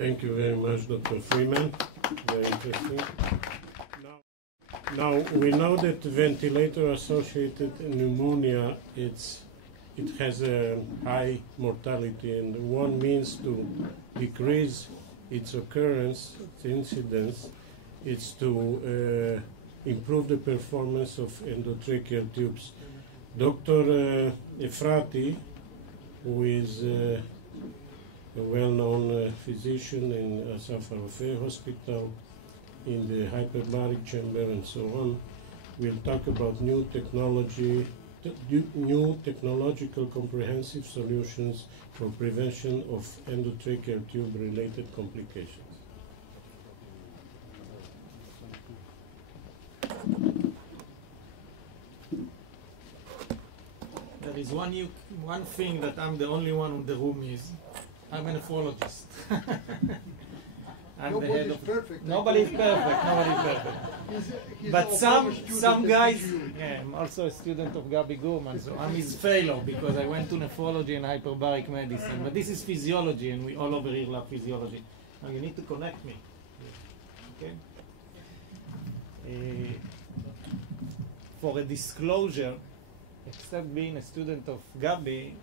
Thank you very much, Dr. Freeman. Very interesting. Now we know that ventilator-associated pneumonia, it has a high mortality, and one means to decrease its occurrence, its incidence, is to improve the performance of endotracheal tubes. Dr. Efrati, who is a well-known physician in Asaf Harofeh Hospital, in the hyperbaric chamber and so on, will talk about new technological comprehensive solutions for prevention of endotracheal tube-related complications. There is one thing that I'm the only one in the room is, I'm a nephrologist. Nobody's perfect. Nobody's perfect. He's But some guys, you. yeah, I'm also a student of Gabi Gurman, so I'm his fellow because I went to nephrology and hyperbaric medicine. But this is physiology, and we all over here love physiology. Now you need to connect me. Okay. For a disclosure, except being a student of Gabi,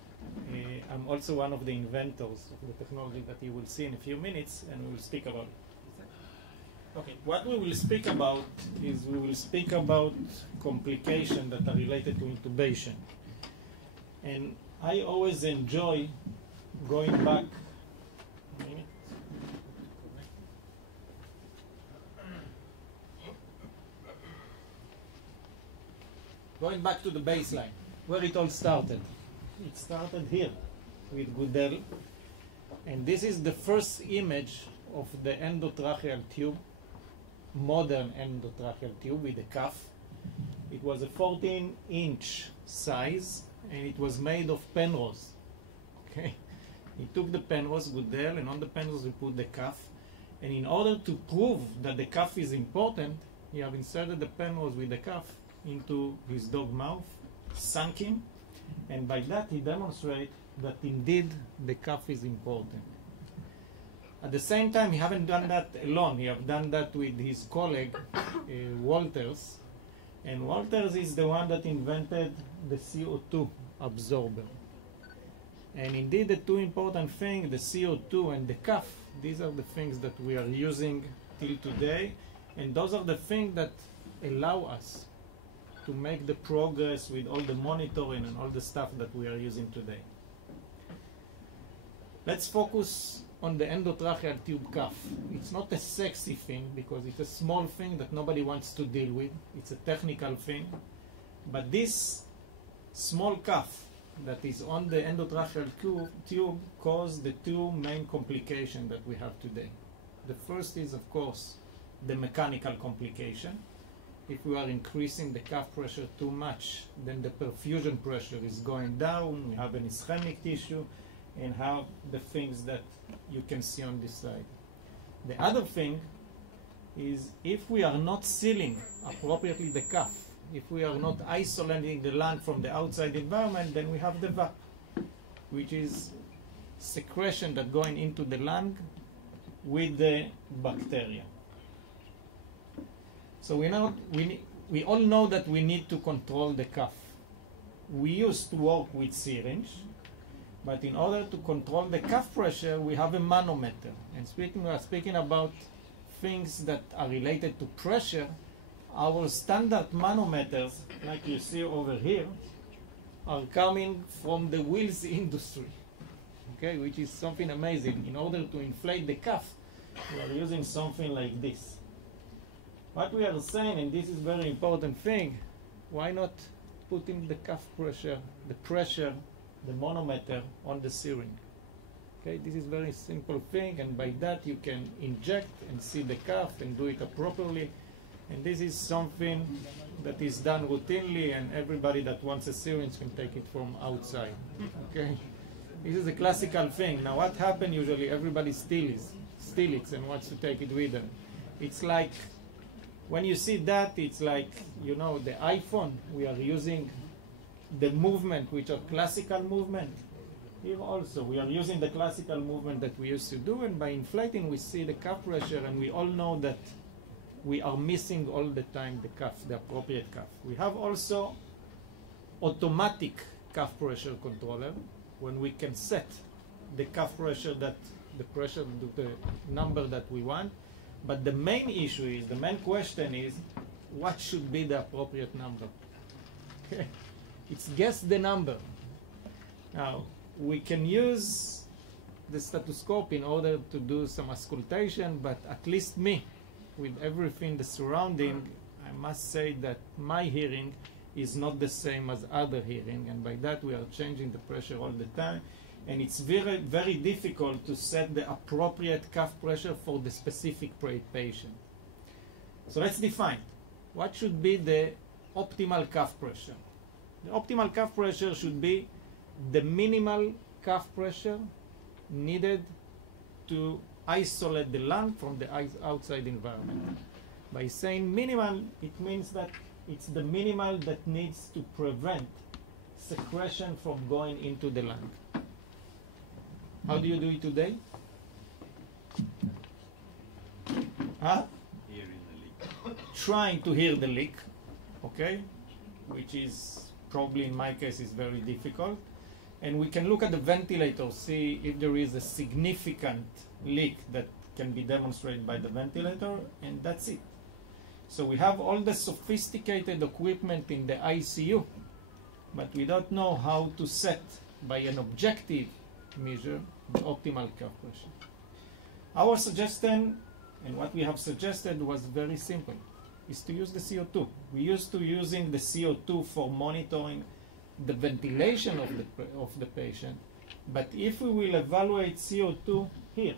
I'm also one of the inventors of the technology that you will see in a few minutes, and we will speak about it. Okay, what we will speak about is we will speak about complications that are related to intubation. And I always enjoy going back. Going back to the baseline, where it all started. It started here with Goodell, and this is the first image of the endotracheal tube, modern endotracheal tube with a cuff. It was a 14-inch size, and it was made of penrose. Okay, he took the penrose, Goodell, and on the penrose he put the cuff. And in order to prove that the cuff is important, he have inserted the penrose with the cuff into his dog mouth, sunk him, and by that he demonstrates that indeed the cuff is important. At the same time, he haven't done that alone. He have done that with his colleague Walters, and Walters is the one that invented the CO2 absorber. And indeed, the two important things, the CO2 and the cuff, these are the things that we are using till today, and those are the things that allow us to make the progress with all the monitoring and all the stuff that we are using today. Let's focus on the endotracheal tube cuff. It's not a sexy thing because it's a small thing that nobody wants to deal with. It's a technical thing. But this small cuff that is on the endotracheal tube causes the two main complications that we have today. The first is, of course, the mechanical complication. If we are increasing the cuff pressure too much, then the perfusion pressure is going down, we have an ischemic tissue, and have the things that you can see on this slide. The other thing is if we are not sealing appropriately the cuff, if we are not isolating the lung from the outside environment, then we have the VAP, which is secretion that going into the lung with the bacteria. So we all know that we need to control the cuff. We used to work with syringe, but in order to control the cuff pressure, we have a manometer. And we are speaking about things that are related to pressure. Our standard manometers, like you see over here, are coming from the wheels industry, okay, which is something amazing. In order to inflate the cuff, we are using something like this. What we are saying, and this is a very important thing, why not putting the cuff pressure, the manometer on the syringe? Okay, this is a very simple thing, and by that you can inject and see the cuff and do it appropriately. And this is something that is done routinely, and everybody that wants a syringe can take it from outside. Okay, this is a classical thing. Now, what happens usually? Everybody steals it and wants to take it with them. It's like when you see that, it's like, you know, the iPhone. We are using the movement, which are classical movement. Here also, we are using the classical movement that we used to do, and by inflating, we see the cuff pressure, and we all know that we are missing all the time the cuff, the appropriate cuff. We have also automatic cuff pressure controller, when we can set the cuff pressure the number that we want. But the main issue is, the main question is, what should be the appropriate number? It's guess the number. Now, we can use the stethoscope in order to do some auscultation, but at least me, with everything the surrounding, I must say that my hearing is not the same as other hearing, and by that we are changing the pressure all the time, and it's very, very difficult to set the appropriate cuff pressure for the specific patient. So let's define. What should be the optimal cuff pressure? The optimal cuff pressure should be the minimal cuff pressure needed to isolate the lung from the outside environment. By saying minimal, it means that it's the minimal that needs to prevent secretion from going into the lung. How do you do it today? Huh? Hearing the leak. Trying to hear the leak, okay? Which is probably in my case is very difficult. And we can look at the ventilator, see if there is a significant leak that can be demonstrated by the ventilator, and that's it. So we have all the sophisticated equipment in the ICU, but we don't know how to set by an objective measure the optimal cuff pressure. Our suggestion, and what we have suggested, was very simple, is to use the CO2. We used to using the CO2 for monitoring the ventilation of the patient, but if we will evaluate CO2 here,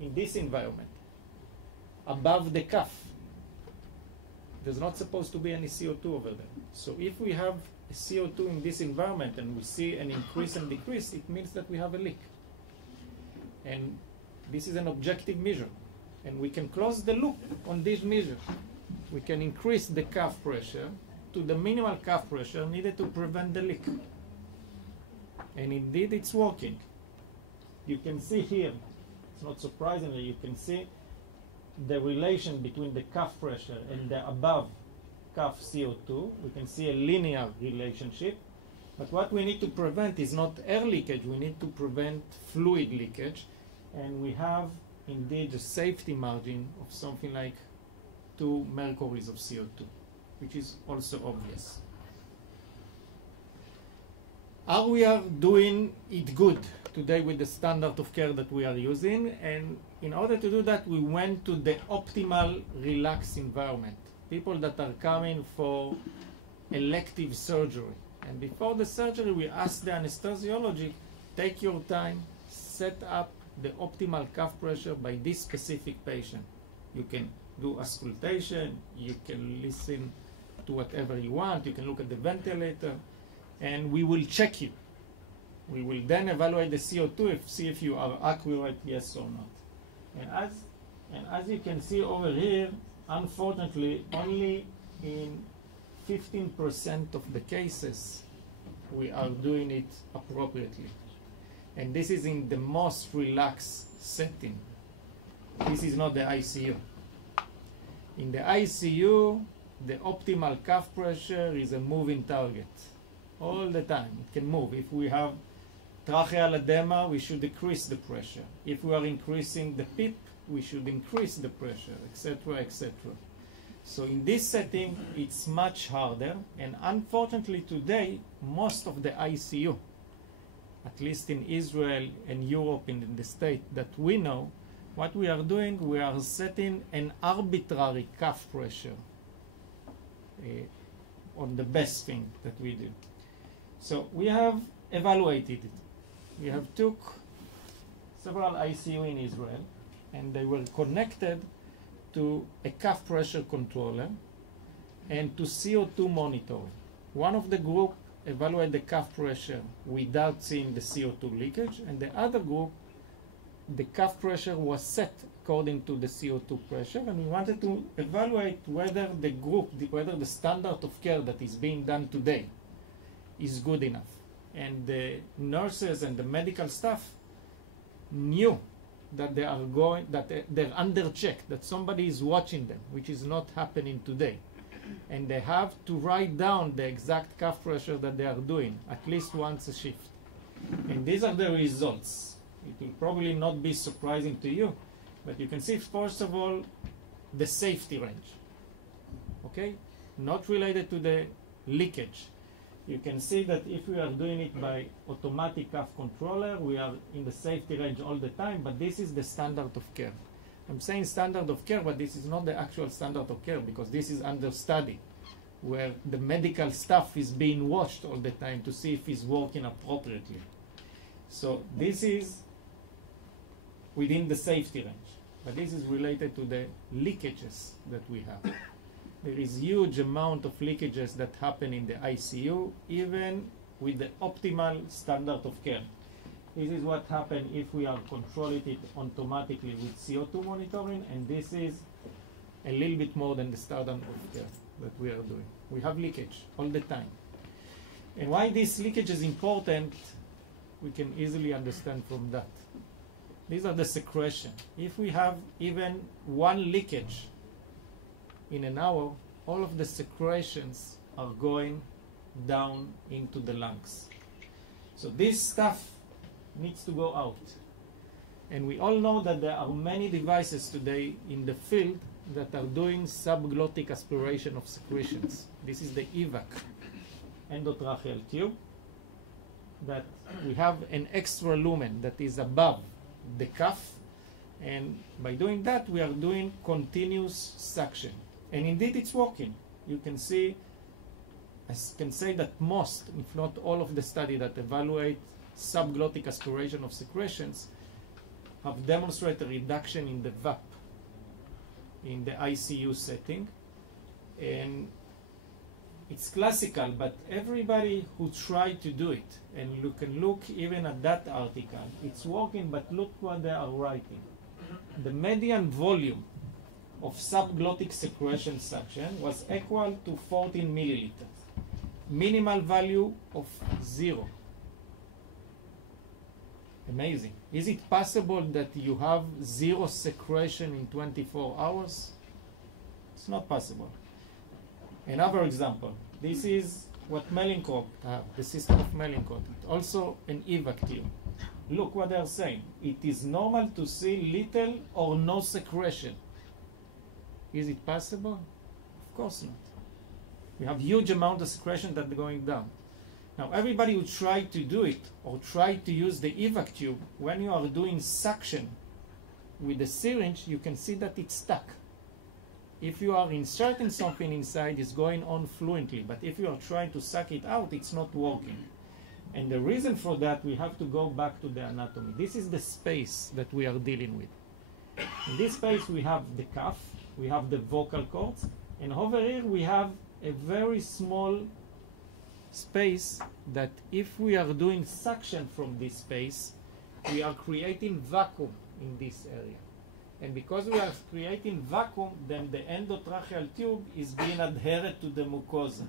in this environment, above the cuff, there's not supposed to be any CO2 over there. So if we have a CO2 in this environment and we see an increase and decrease, it means that we have a leak. And this is an objective measure. And we can close the loop on this measure. We can increase the cuff pressure to the minimal cuff pressure needed to prevent the leak. And indeed it's working. You can see here, it's not surprisingly, you can see the relation between the cuff pressure and the above cuff CO2. We can see a linear relationship. But what we need to prevent is not air leakage, we need to prevent fluid leakage. And we have indeed a safety margin of something like 2 mercuries of CO2, which is also obvious. Are we doing it good today with the standard of care that we are using? And in order to do that, we went to the optimal relaxed environment. People that are coming for elective surgery. And before the surgery, we asked the anesthesiologist, take your time, set up the optimal cuff pressure by this specific patient. You can do auscultation, you can listen to whatever you want, you can look at the ventilator, and we will check you. We will then evaluate the CO2, see if you are accurate, yes or not. And as you can see over here, unfortunately, only in 15% of the cases we are doing it appropriately. And this is in the most relaxed setting. This is not the ICU. In the ICU, the optimal cuff pressure is a moving target. All the time, it can move. If we have tracheal edema, we should decrease the pressure. If we are increasing the PIP, we should increase the pressure, etc., etc. So in this setting, it's much harder. And unfortunately today, most of the ICU, at least in Israel and Europe and in the state that we know, what we are doing, we are setting an arbitrary cuff pressure on the best thing that we do. So we have evaluated it. We have took several ICU in Israel, and they were connected to a cuff pressure controller and to CO2 monitoring. One of the group evaluated the cuff pressure without seeing the CO2 leakage, and the other group, the cuff pressure was set according to the CO2 pressure, and we wanted to evaluate whether whether the standard of care that is being done today is good enough. and the nurses and the medical staff knew that they are going, that they're under check, that somebody is watching them, which is not happening today. And they have to write down the exact cuff pressure that they are doing at least once a shift. And these are the results. It will probably not be surprising to you, but you can see, first of all, the safety range. Okay? Not related to the leakage. You can see that if we are doing it by automatic cuff controller, we are in the safety range all the time, but this is the standard of care. I'm saying standard of care, but this is not the actual standard of care, because this is under study, where the medical staff is being watched all the time to see if it's working appropriately. So this is within the safety range, but this is related to the leakages that we have. There is huge amount of leakages that happen in the ICU, even with the optimal standard of care. This is what happens if we are controlling it automatically with CO2 monitoring, and this is a little bit more than the standard of care that we are doing. We have leakage all the time. And why this leakage is important, we can easily understand from that. These are the secretion. If we have even one leakage in an hour, all of the secretions are going down into the lungs. So this stuff needs to go out. And we all know that there are many devices today in the field that are doing subglottic aspiration of secretions. This is the EVAC, endotracheal tube, that we have an extra lumen that is above the cuff, and by doing that we are doing continuous suction. And indeed it's working. You can see, I can say that most, if not all of the studies that evaluate subglottic aspiration of secretions have demonstrated a reduction in the VAP in the ICU setting. And it's classical, but everybody who tried to do it, and you can look even at that article, it's working, but look what they are writing. The median volume of subglottic secretion suction was equal to 14 milliliters. Minimal value of 0. Amazing. Is it possible that you have 0 secretion in 24 hours? It's not possible. Another example. This is what Mellincott, the system of Mellincott. Also an EVAC tube. Look what they are saying. It is normal to see little or no secretion. Is it possible? Of course not. We have huge amount of secretion that are going down. Now, everybody who tried to do it or tried to use the EVAC tube, when you are doing suction with the syringe, you can see that it's stuck. If you are inserting something inside, it's going on fluently. But if you are trying to suck it out, it's not working. And the reason for that, we have to go back to the anatomy. This is the space that we are dealing with. In this space, we have the cuff, we have the vocal cords, and over here we have a very small space that if we are doing suction from this space, we are creating vacuum in this area. And because we are creating vacuum, then the endotracheal tube is being adhered to the mucosa.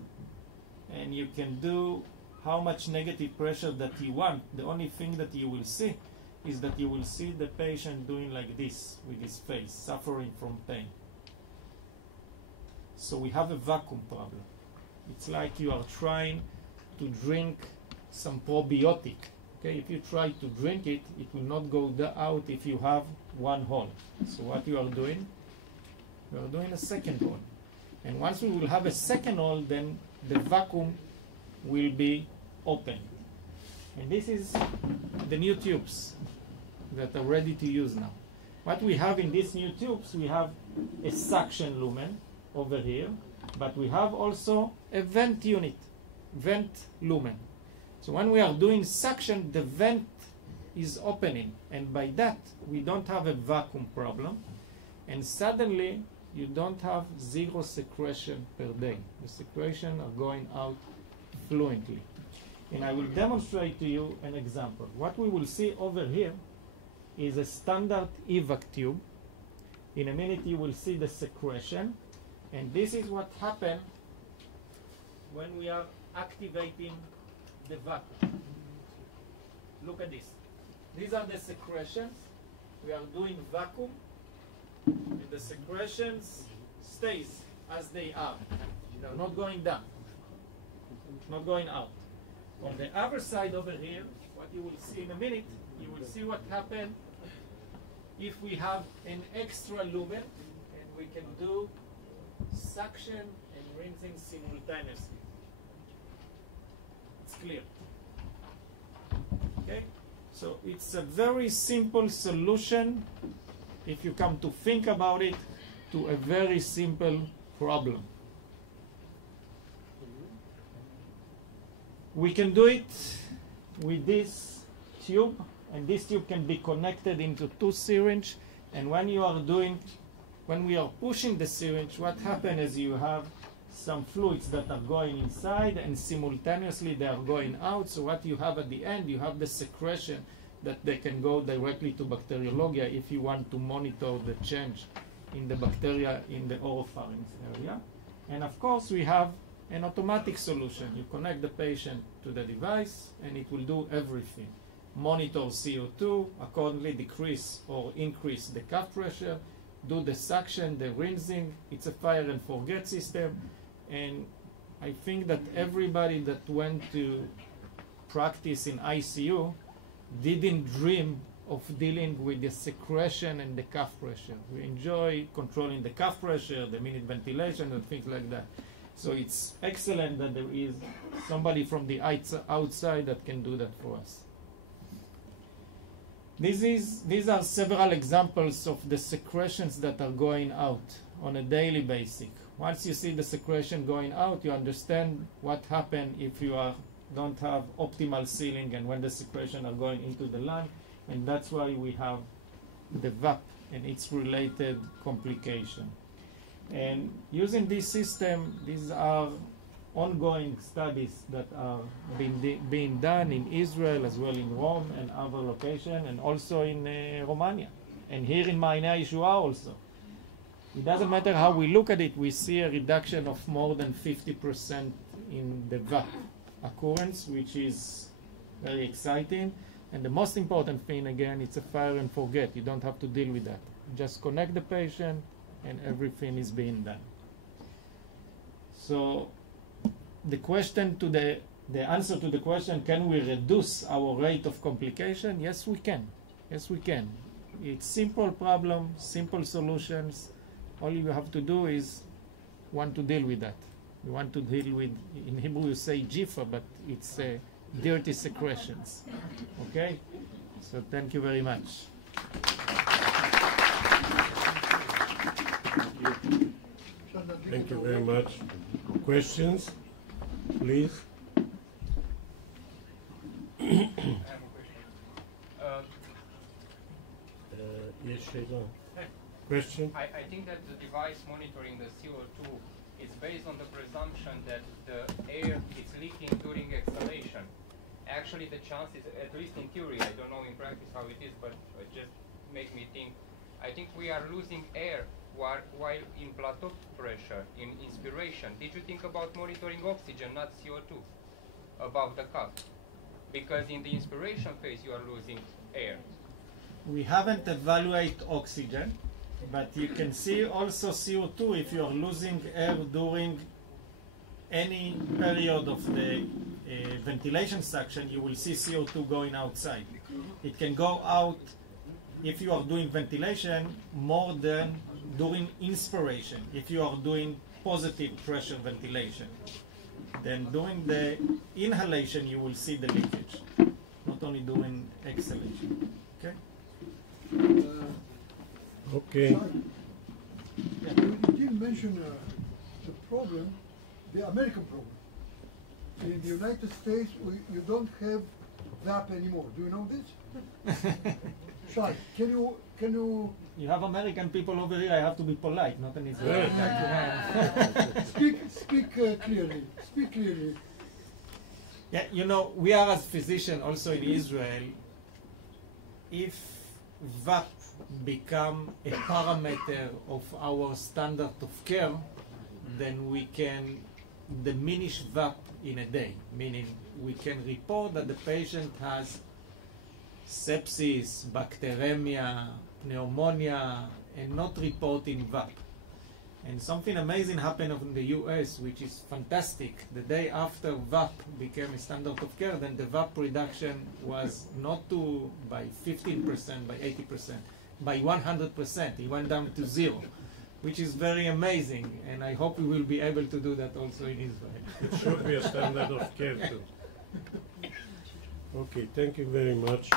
And you can do how much negative pressure that you want. The only thing that you will see is that you will see the patient doing like this with his face, suffering from pain. So we have a vacuum problem. It's like you are trying to drink some probiotic. Okay, if you try to drink it, it will not go out if you have one hole. So what you are doing? You are doing a second hole. And once we will have a second hole, then the vacuum will be open. And this is the new tubes that are ready to use now. What we have in these new tubes, we have a suction lumen over here, but we have also a vent unit, vent lumen. So when we are doing suction, the vent is opening, and by that we don't have a vacuum problem, and suddenly you don't have 0 secretion per day. The secretion are going out fluently. And I will demonstrate to you an example. What we will see over here is a standard EVAC tube. In a minute you will see the secretion, and this is what happens when we are activating the vacuum. Look at this. These are the secretions. We are doing vacuum, and the secretions stays as they are. They're not going down, not going out. On the other side over here, what you will see in a minute, you will see what happened if we have an extra lumen and we can do suction and rinsing simultaneously. It's clear. Okay? So it's a very simple solution, if you come to think about it, to a very simple problem. We can do it with this tube, and this tube can be connected into two syringes, and when we are pushing the syringe, what happens is you have some fluids that are going inside and simultaneously they are going out. So what you have at the end, you have the secretion that they can go directly to bacteriologia if you want to monitor the change in the bacteria in the oropharynx area. And of course we have an automatic solution. You connect the patient to the device and it will do everything. Monitor CO2, accordingly decrease or increase the cuff pressure, do the suction, the rinsing. It's a fire and forget system. And I think that everybody that went to practice in ICU didn't dream of dealing with the secretion and the cuff pressure. We enjoy controlling the cuff pressure, the minute ventilation and things like that. So it's excellent that there is somebody from the outside that can do that for us. These are several examples of the secretions that are going out on a daily basis. Once you see the secretion going out, you understand what happens if you don't have optimal sealing and when the secretion are going into the lung, and that's why we have the VAP and its related complication. And using this system, these are ongoing studies that are being done in Israel as well in Rome and other locations, and also in Romania, and here in מעיני, הישועה also. It doesn't matter how we look at it, we see a reduction of more than 50% in the VAP occurrence, which is very exciting. And the most important thing, again, it's a fire and forget. You don't have to deal with that. Just connect the patient and everything is being done. So the question to the answer to the question, can we reduce our rate of complication? Yes, we can. Yes, we can. It's simple problem, simple solutions. All you have to do is want to deal with that. You want to deal with, in Hebrew you say jifa, but it's dirty secretions. Okay? So thank you very much. Thank you very much. Questions, please? I have a question. Yes, Shaitan. Question? I think that the device monitoring the CO2 is based on the presumption that the air is leaking during exhalation. Actually, the chances, at least in theory, I don't know in practice how it is, but it just makes me think, I think we are losing air while in plateau pressure, in inspiration. Did you think about monitoring oxygen, not CO2, above the cuff? Because in the inspiration phase, you are losing air. We haven't evaluated oxygen, but you can see also CO2 if you are losing air during any period of the ventilation suction, you will see CO2 going outside. It can go out if you are doing ventilation more than during inspiration, if you are doing positive pressure ventilation. Then during the inhalation you will see the leakage, not only during exhalation. Okay? Okay. You didn't mention the problem, the American problem. In the United States, you don't have VAP anymore. Do you know this? Shai, can you? You have American people over here. I have to be polite, not an Israeli guy. Speak clearly. Speak clearly. Yeah, you know, we are as physicians also in Israel. If VAP become a parameter of our standard of care, then we can diminish VAP in a day, meaning we can report that the patient has sepsis, bacteremia, pneumonia, and not reporting VAP. And something amazing happened in the US, which is fantastic. The day after VAP became a standard of care, then the VAP reduction was not by 15%, by 80%, by 100%. It went down to 0, which is very amazing. And I hope we will be able to do that also in Israel. It should be a standard of care too. Okay, thank you very much.